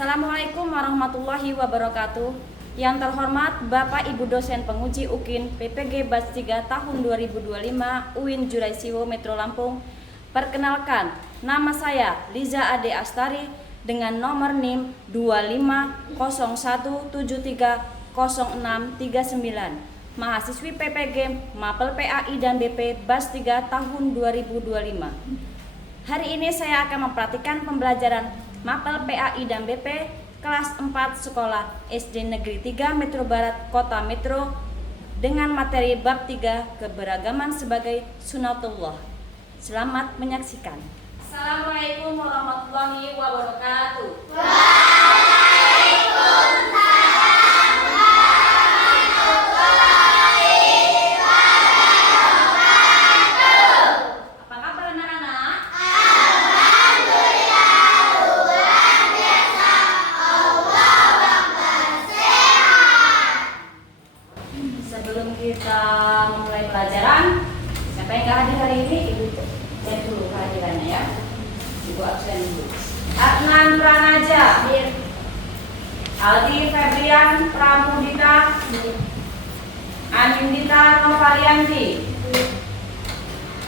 Assalamualaikum warahmatullahi wabarakatuh. Yang terhormat Bapak Ibu dosen penguji UKIN PPG Batch 3 tahun 2025 UIN Juraisiwo Metro Lampung. Perkenalkan, nama saya Liza Ade Astari dengan nomor NIM 2501730639. Mahasiswi PPG Mapel PAI dan BP Batch 3 tahun 2025. Hari ini saya akan mempraktikkan pembelajaran Mapel PAI dan BP kelas 4 sekolah SD Negeri 3 Metro Barat Kota Metro dengan materi bab 3 keberagaman sebagai sunatullah. Selamat menyaksikan. Assalamualaikum warahmatullahi wabarakatuh. Sebelum kita memulai pelajaran, siapa yang nggak hadir hari ini? Ibu cek dulu kehadirannya ya. Ibu absen dulu. Adnan Pranaja, Aldi Febrian Pramudita, Anindita Novalianti,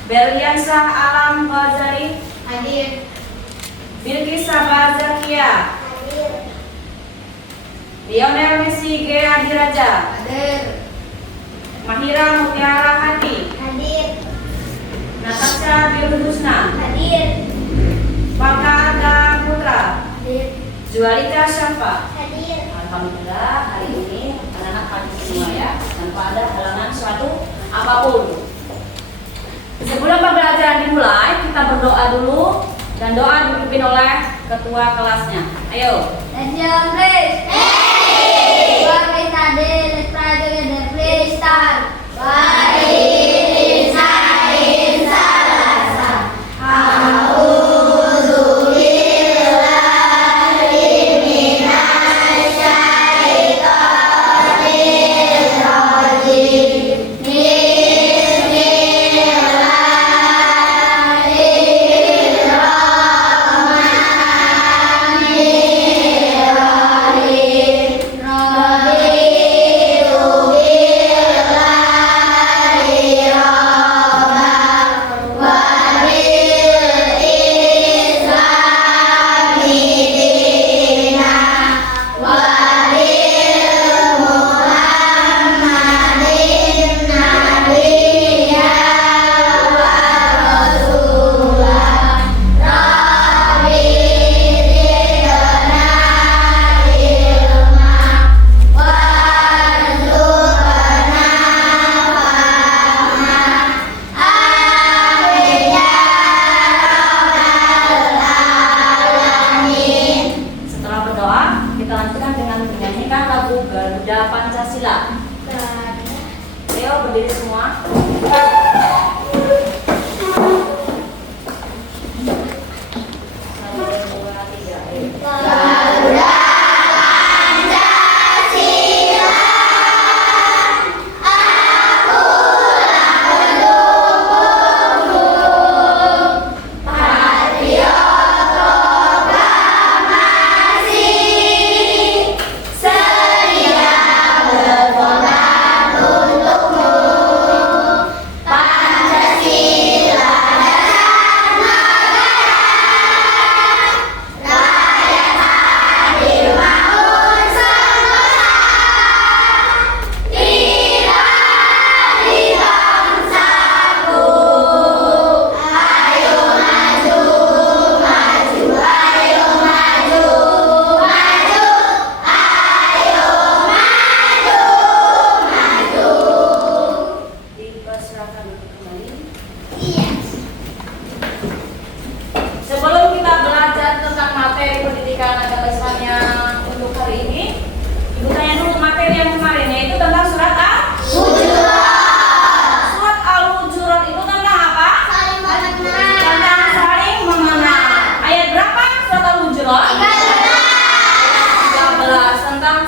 Berliansah Alam Ghazali, hadir. Bilqis Sabah Zakia, hadir. Lionel Messi G. Adiraja, hadir. Mahira Mutiara Hati, hadir. Natasha Bilhul Husna, hadir. Fakar Arga Putra, hadir. Jualita Syafa, hadir. Alhamdulillah hari ini anak-anak hadir semua ya, tanpa ada halangan suatu apapun. Sebelum pembelajaran dimulai, kita berdoa dulu dan doa dipimpin oleh ketua kelasnya. Ayo. Let's jump, please. Hey! What is that day? Let's try together. Please start. Pancasila. Ayo berdiri semua.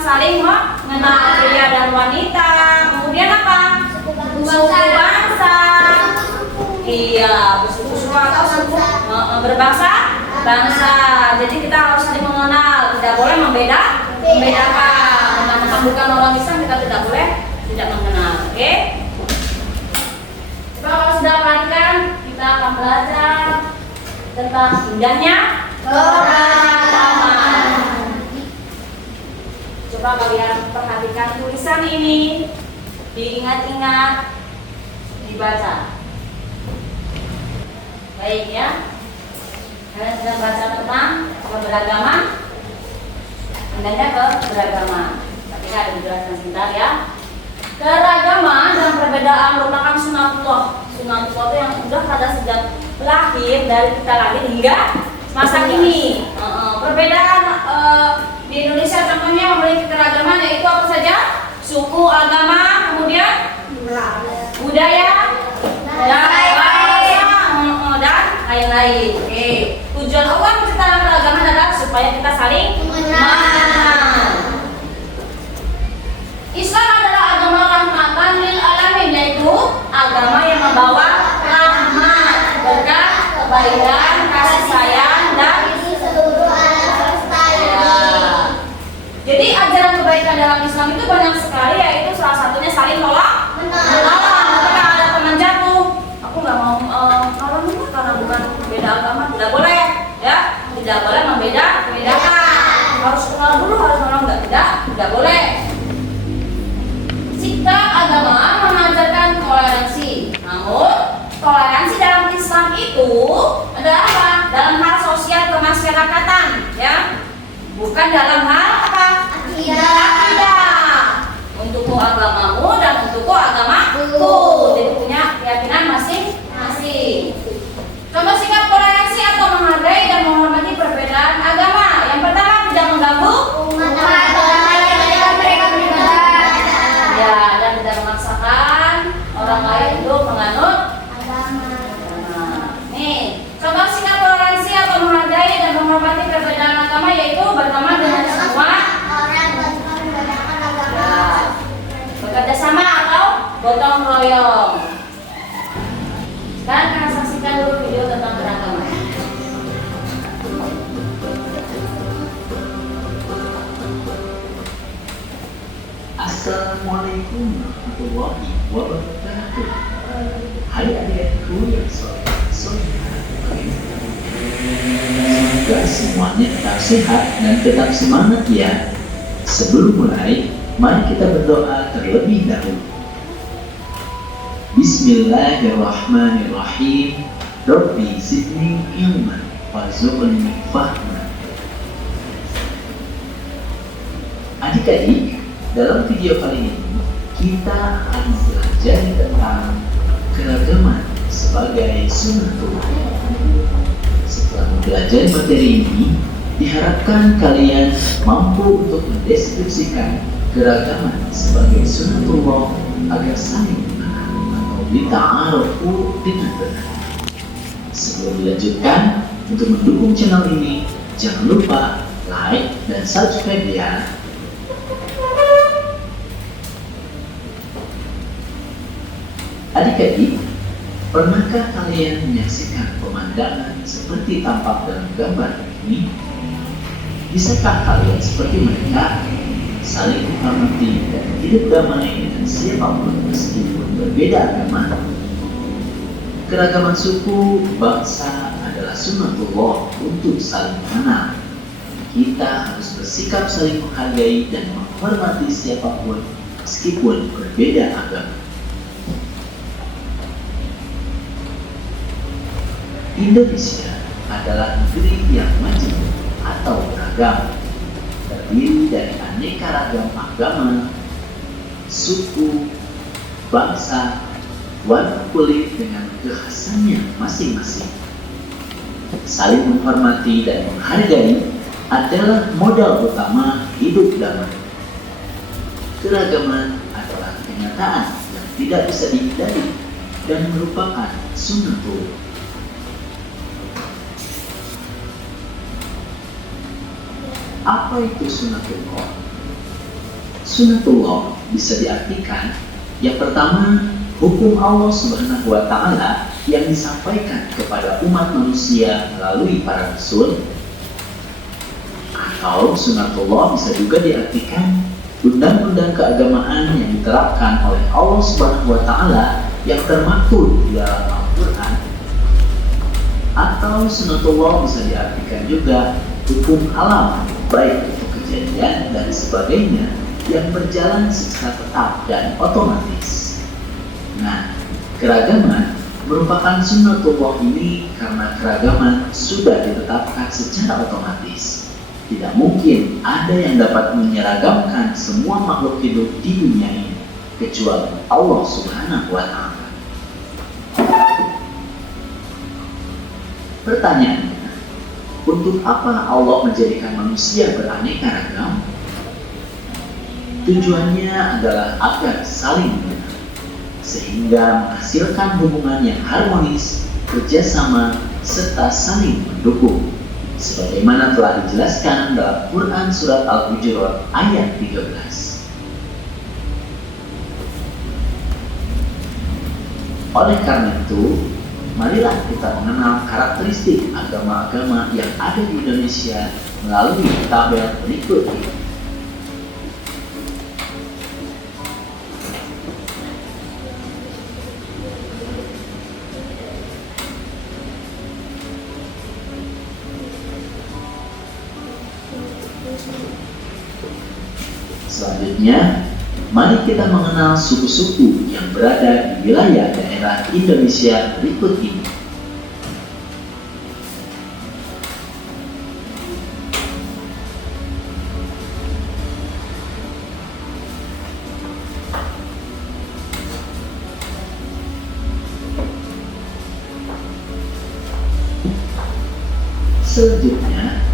Saling mengenal pria dan wanita. Kemudian apa? Suku bangsa. Iya, bersuku atau suku berbangsa bangsa. Jadi kita harus saling mengenal, tidak boleh membedakan. Mentang-mentang bukan orang Islam kita tidak boleh tidak mengenal. Oke? Coba kalau sudah perhatikan, kita akan belajar tentang indahnya keragaman. Coba kalian perhatikan tulisan ini, diingat-ingat, dibaca. Baik ya. Kalian sudah baca tentang keberagaman, indahnya keberagaman. Tapi ada dijelaskan sebentar ya. Keragaman dan perbedaan merupakan sunatullah. Sunatullah itu yang sudah pada sejak lahir dari kita lahir hingga masa kini. Perbedaan di Indonesia contohnya memiliki keragaman yaitu apa saja? Suku, agama, kemudian budaya, dan lain-lain. Oke. Tujuan Allah menciptakan keragaman adalah supaya kita saling mengenal. Islam adalah agama rahmatan lil alamin, yaitu agama yang membawa rahmat, berkah, kebaikan, kasih sayang dan seluruh alam semesta. Jadi ajaran kebaikan dalam Islam itu banyak sekali, yaitu salah satunya saling menolong. Ketika ada teman jatuh, aku nggak mau nolong itu karena bukan beda agama, tidak boleh, ya, tidak boleh membedakan. Harus kenal dulu, harus nolong tidak boleh. Sikap agama mengajarkan toleransi, namun toleransi dalam Islam itu adalah apa? Dalam hal sosial kemasyarakatan, ya, bukan dalam hal apa? Akidah. Untukku agamamu dan untukku agamaku. Jadi punya keyakinan masing-masing. Contoh sikap toleransi atau menghargai dan menghormati perbedaan agama. Yang pertama, tidak mengganggu Mereka beribadah. ya, dan tidak memaksakan orang lain untuk menganut Agama. Nih, contoh sikap toleransi atau menghargai dan menghormati perbedaan agama yaitu berteman dengan semua Orang membedakan agama. ya, bekerja sama atau gotong royong. Sekarang kita saksikan dulu video tentang keragaman. Assalamualaikum warahmatullahi wabarakatuh. Hai adik-adikku yang soleh, semoga semuanya tetap sehat dan tetap semangat ya. Sebelum mulai, mari kita berdoa terlebih dahulu. Bismillahirrahmanirrahim. Rabbi zidni ilman warzuqni fahman. Adik-adik, dalam video kali ini kita akan belajar tentang keragaman sebagai sunnatullah. Setelah mempelajari materi ini, diharapkan kalian mampu untuk mendeskripsikan keragaman sebagai sunnatullah agar saling mengenal atau bita'arufu dengan benar. Sebelum dilanjutkan, untuk mendukung channel ini, jangan lupa like dan subscribe ya. Adik-adik, pernahkah kalian menyaksikan pemandangan seperti tampak dalam gambar ini? Bisakah kalian seperti mereka saling menghormati dan hidup damai dengan siapapun meskipun berbeda agama? Keragaman suku, bangsa adalah sunnatullah untuk saling mengenal. Kita harus bersikap saling menghargai dan menghormati siapapun meskipun berbeda agama. Indonesia adalah negeri yang majemuk atau beragam, terdiri dari aneka ragam agama, suku, bangsa, warna kulit dengan kekhasannya masing-masing. Saling menghormati dan menghargai adalah modal utama hidup damai. Keragaman adalah kenyataan yang tidak bisa dihindari dan merupakan sunnatullah. Apa itu sunnatullah? Sunnatullah bisa diartikan yang pertama, hukum Allah Subhanahu wa Ta'ala yang disampaikan kepada umat manusia melalui para rasul. Atau sunatullah bisa juga diartikan undang-undang keagamaan yang diterapkan oleh Allah Subhanahu wa Ta'ala yang termaktub di dalam Al-Quran. Atau sunatullah bisa diartikan juga hukum alam, baik itu kejadian dan sebagainya yang berjalan secara tetap dan otomatis. Nah, keragaman merupakan sunnatullah ini karena keragaman sudah ditetapkan secara otomatis. Tidak mungkin ada yang dapat menyeragamkan semua makhluk hidup di dunia ini kecuali Allah Subhanahu wa Ta'ala. Pertanyaannya, untuk apa Allah menjadikan manusia beraneka ragam? Tujuannya adalah agar saling mengenal, sehingga menghasilkan hubungan yang harmonis, kerjasama, serta saling mendukung. Sebagaimana telah dijelaskan dalam Quran Surat Al-Hujurat ayat 13. Oleh karena itu, marilah kita mengenal karakteristik agama-agama yang ada di Indonesia melalui tabel berikut ini. Selanjutnya, mari kita mengenal suku-suku yang berada di wilayah daerah Indonesia berikut ini. Selanjutnya,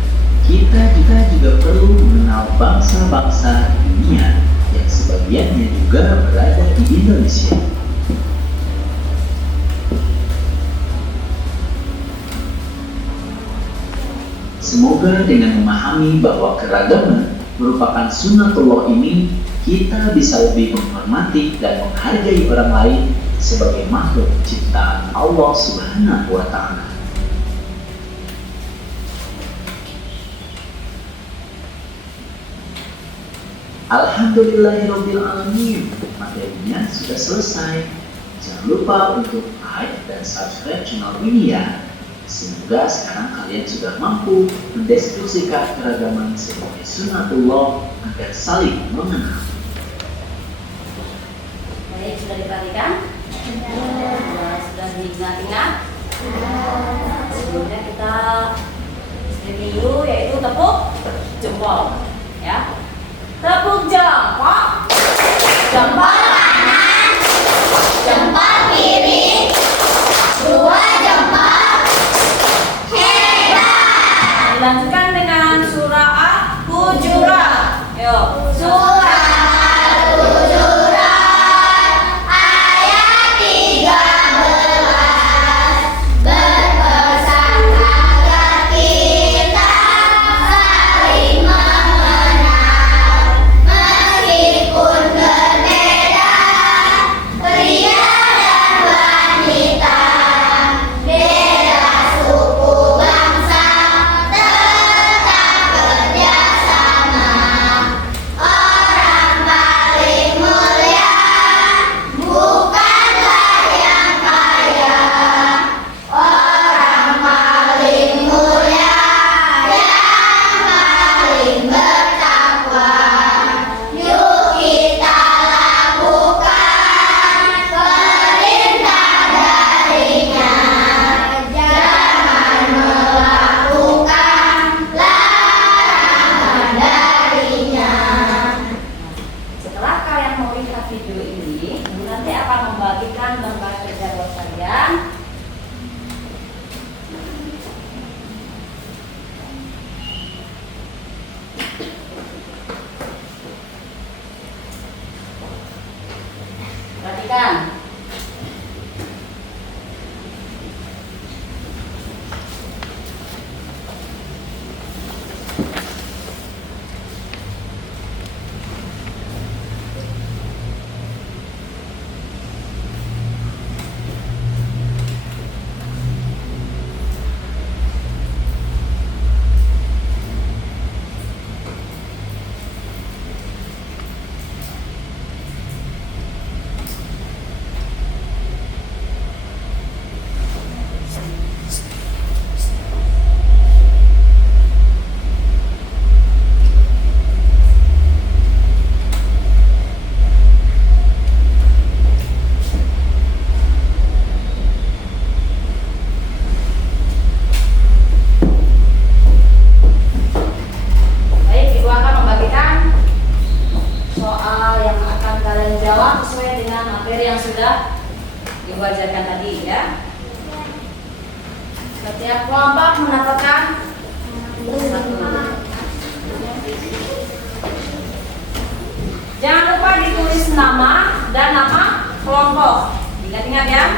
kita juga perlu mengenal bangsa-bangsa dunia yang sebagiannya juga berada di Indonesia. Semoga dengan memahami bahwa keragaman merupakan sunnatullah ini, kita bisa lebih menghormati dan menghargai orang lain sebagai makhluk ciptaan Allah Subhanahu wa Ta'ala. Alhamdulillahirrabbilalamin, materinya sudah selesai. Jangan lupa untuk like dan subscribe channel ini ya. Semoga sekarang kalian sudah mampu mendeskripsikan keragaman sebagai sunnatullah agar saling mengenal. Baik, sudah diperhatikan? Sudah diingat-ingat? Sebelumnya kita review, yaitu tepuk jempol, ya. Tepuk jempol, jempol kanan, jempol kiri, dua jempol, hebat. Dilanjutkan dengan surah Al-Hujurat. Yuk, surah Al-Hujurat ayat 13 berpesan agar kita saling mengenal meskipun berbeda pria dan wanita, beda suku bangsa, tetap kerjasama. Orang paling mulia bukanlah yang kaya, orang paling mulia yang paling bertakwa. Yuk kita lakukan perintah darinya, jangan melakukan larangan darinya. Setelah kalian melihat video ini, Ibu nanti akan membagikan lembar kerja buat kalian. Perhatikan. menjawab sesuai dengan materi yang sudah Ibu ajarkan tadi ya. Setiap kelompok mendapatkan 1. Jangan lupa ditulis nama dan nama kelompok. Ingat-ingat ya.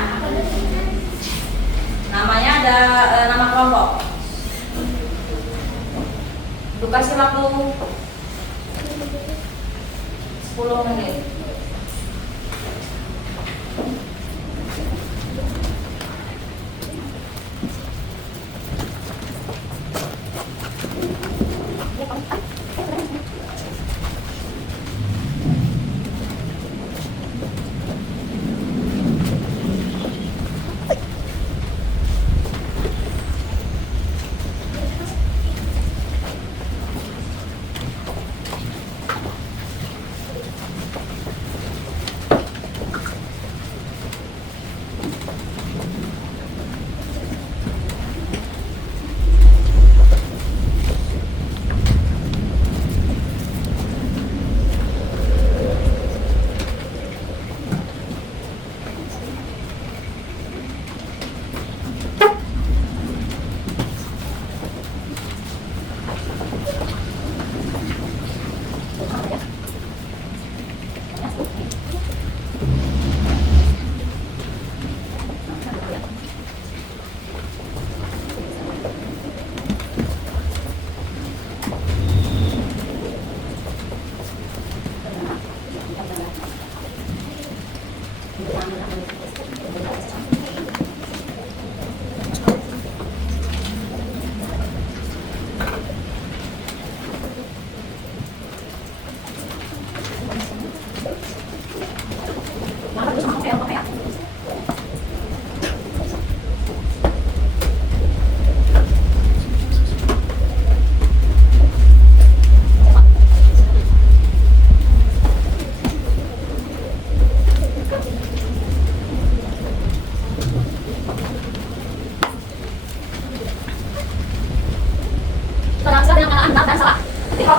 Namanya ada nama kelompok. Untuk kasih waktu 10 menit.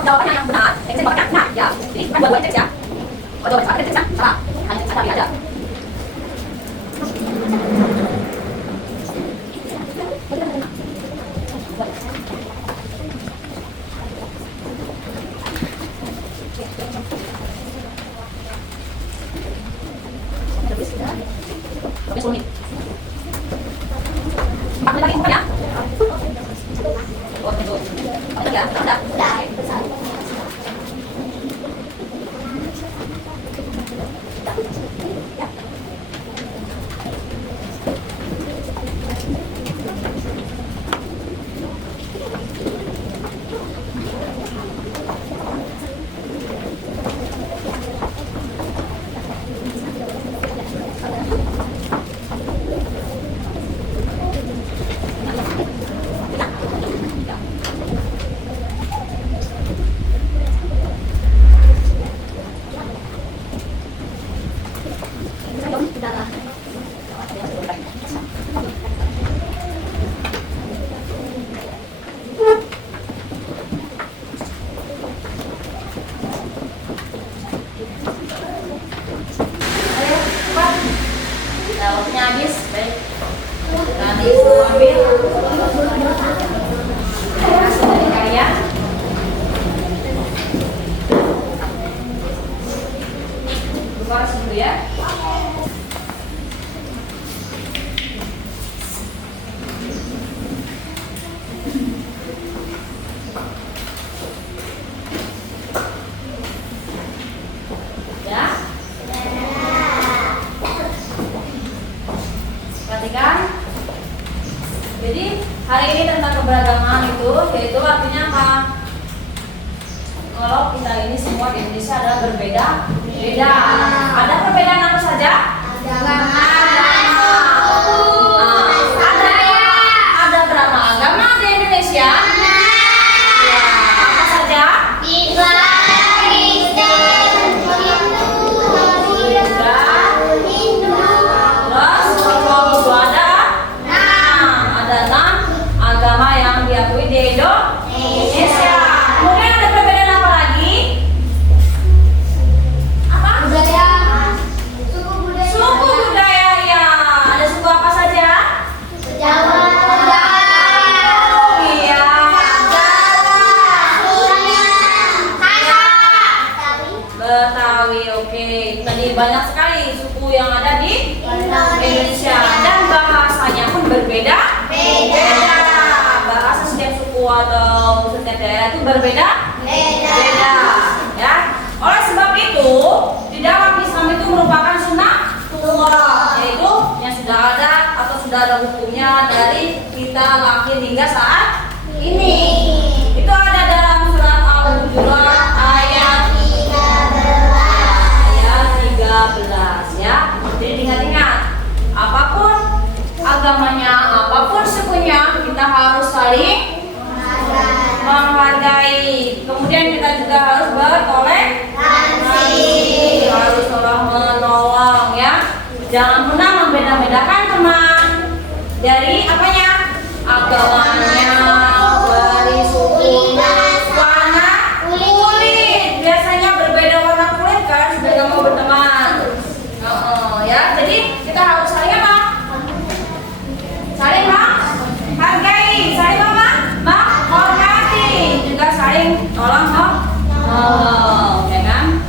Jawabannya yang benar, yang saya bawakan, nah ya, ini bukan dua-duanya teks ya. Kalau jawaban salah, teks ya, salah, hanya teks tadi aja. Waktunya habis, baik. Nanti semua ambil hasil dari kalian. Buka dulu ya. Jadi hari ini tentang keberagaman yaitu artinya apa? Kalau kita ini semua di Indonesia adalah berbeda. Ada perbedaan apa saja? Ada berapa agama di Indonesia? Apa saja? Agama yang diakui di Indonesia. Kemudian ada perbedaan apa lagi? Apa? Budaya. Betawi. Oke, tadi banyak sekali suku yang ada di Indonesia dan bahasanya pun berbeda. Bahasa setiap suku atau setiap daerah itu berbeda. Ya. Oleh sebab itu, di dalam Islam itu merupakan sunnah, yaitu yang sudah ada atau sudah ada hukumnya dari kita lahir hingga saat ini. Itu ada dalam surat Al-Hujurat ayat 13 ya. Jadi ingat-ingat, apapun agamanya, apapun sukunya, kita harus saling menghargai. Kemudian kita juga harus bertoleransi, harus tolong menolong ya. Jangan pernah membeda-bedakan teman dari apanya? Agamanya, dari sukunya, warna kulit. Biasanya berbeda warna kulit kan sudah nggak mau berteman. Ya, jadi kita harus saling apa? Saling menghargai, saling menghormati, juga saling tolong menolong, ya kan?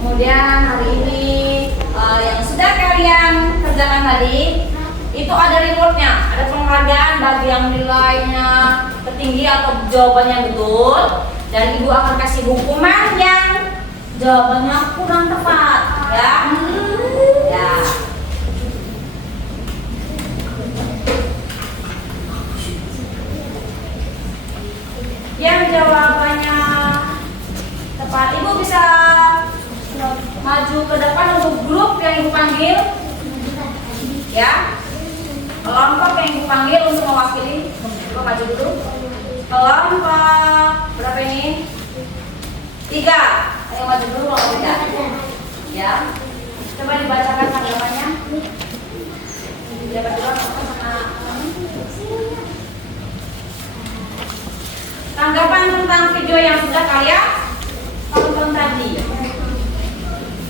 Kemudian hari ini yang sudah kalian kerjakan tadi itu ada rewardnya, ada penghargaan bagi yang nilainya tertinggi atau jawabannya betul, dan ibu akan kasih hukuman yang jawabannya kurang tepat, ya. Ya. Yang jawabannya tepat, ibu bisa maju ke depan untuk grup yang ibu panggil, ya. Kelompok yang ibu panggil untuk mewakili, ibu maju dulu. Kelompok berapa ini? 3. Ayo maju dulu kelompok 3. Ya. Coba dibacakan tanggapannya. Dapat dulu sama tanggapan tentang video yang sudah kalian tonton tadi.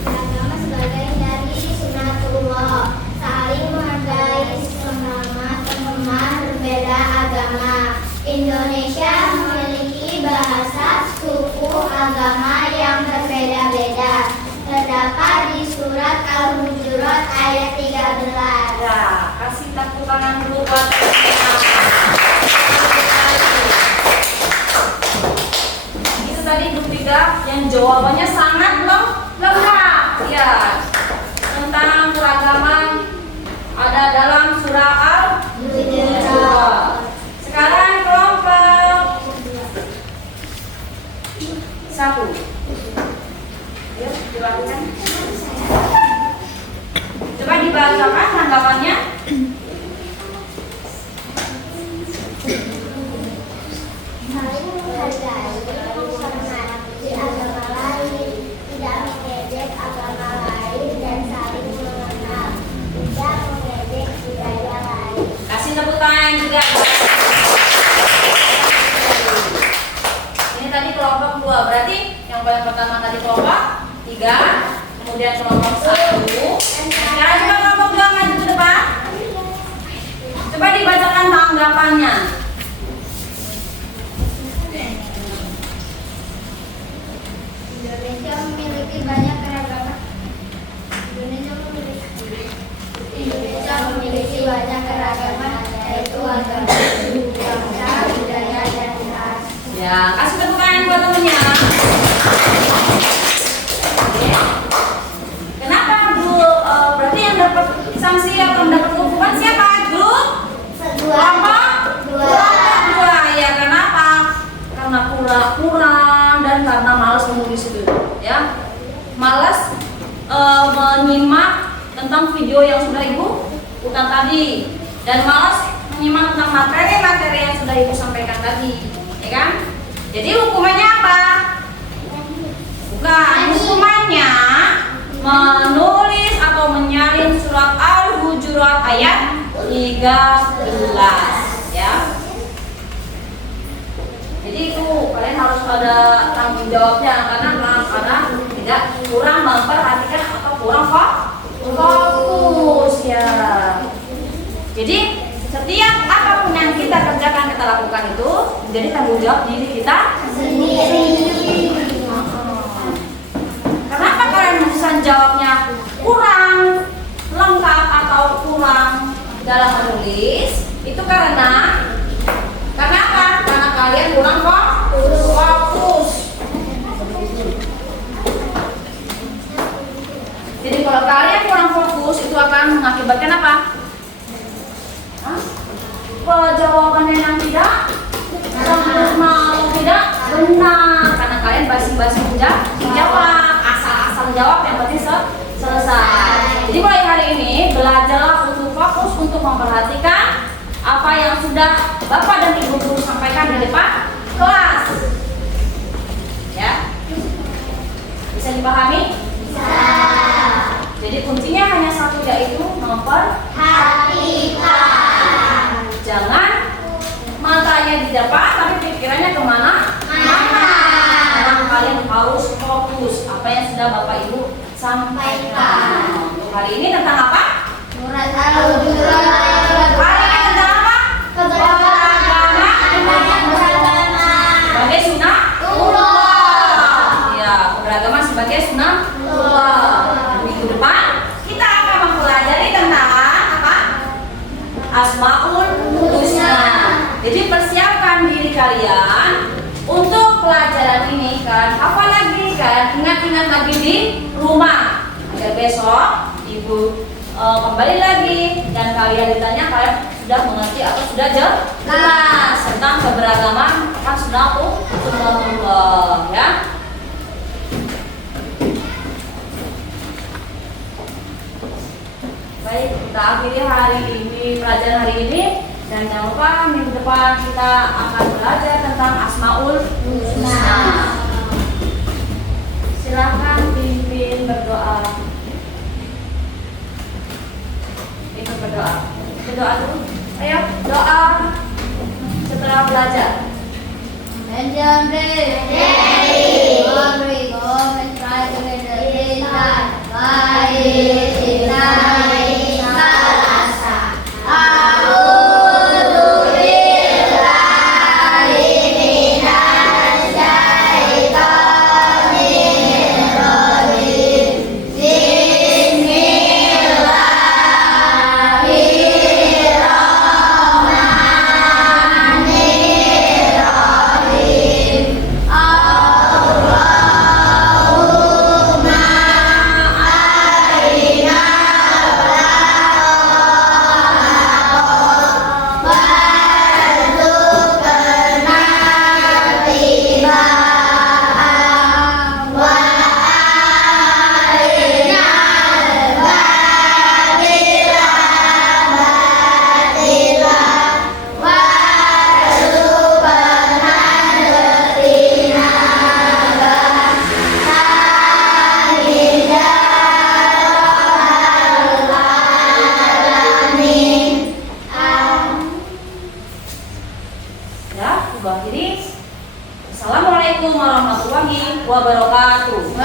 Agama sebagai dari sunatullah, saling menghargai sesama teman berbeda agama. Indonesia memiliki bahasa, suku, agama yang berbeda-beda. Terdapat di surat Al-Hujurat ayat 13. Ya, kasih tepuk tangan dulu buat itu tadi grup 3 yang jawabannya sangat lengkap. Ya, tentang keragaman ada dalam surah Al-Hujurat. Sekarang kelompok 1. Yuk, dilakukan. Coba dibacakan tanggapannya. Saling menghargai, menghormati agama lain, tidak mengejek agama lain, dan saling mengenal, tidak mengejek budaya lain. Kasih tepuk tangan juga. Ini tadi kelompok 2, berarti yang paling pertama tadi kelompok 3, kemudian kelompok 1. Sekarang coba kelompok 2 maju ke depan. Coba dibacakan tanggapannya. Indonesia memiliki banyak keragaman. Indonesia memiliki banyak keragaman, yaitu agama, suku, bangsa, budaya, dan ras. Ya, kasih tepuk tangan buat temennya. Oke. Kenapa grup? Berarti yang dapat sanksi atau mendapat hukuman siapa? Grup? Kelompok 2. Ya, kenapa? Karena kurang dan karena malas menulis itu, ya. Malas menyimak tentang video yang sudah ibu putar tadi, dan malas menyimak tentang materi-materi yang sudah ibu sampaikan tadi, ya kan? Jadi hukumannya apa? Bukan, hukumannya menulis atau menyalin surat Al-Hujurat ayat 13, ya. Jadi itu kalian harus ada tanggung jawabnya, karena tidak kurang memperhatikan atau kurang fokus, ya. Jadi setiap apapun yang kita kita kerjakan, kita lakukan itu menjadi tanggung jawab diri kita Sendiri. Kenapa kalian bisa jawabnya kurang lengkap atau kurang dalam menulis? Itu karena apa? Karena kalian kurang fokus. Jadi kalau kalian kurang fokus itu akan mengakibatkan apa? Hah? Kalau jawabannya yang tidak sempurna, tidak benar, karena kalian basi-basi menjawab, asal-asal jawab yang penting selesai. Jadi mulai hari ini belajarlah untuk fokus untuk memperhatikan apa yang sudah Bapak dan Ibu guru sampaikan di depan kelas. Ya, bisa dipahami? Bisa. Jadi kuncinya hanya satu, yaitu Hatikan. jangan matanya di depan tapi pikirannya kemana? Karena kalian harus fokus apa yang sudah Bapak Ibu sampaikan. Untuk hari ini tentang apa? Surat Al-Hujurat. Hari ini tentang apa? Sebagai sunatullah. Ya, keberagaman sebagai sunatullah. Minggu depan kita akan mempelajari tentang apa? Asmaul Husna. Jadi persiapkan diri kalian untuk pelajaran ini kan. Apa lagi kan? Ingat-ingat lagi di rumah agar besok Ibu kembali lagi dan kalian ditanya kalian sudah mengerti atau sudah jelas tentang keberagaman sunatullah ya. Baik, kita akhiri hari ini pelajaran hari ini dan jangan lupa minggu depan kita akan belajar tentang Asmaul Husna. Silakan pimpin berdoa. Berdoa. Berdoa dulu. Ayo, doa setelah belajar. Assalamualaikum warahmatullahi wabarakatuh.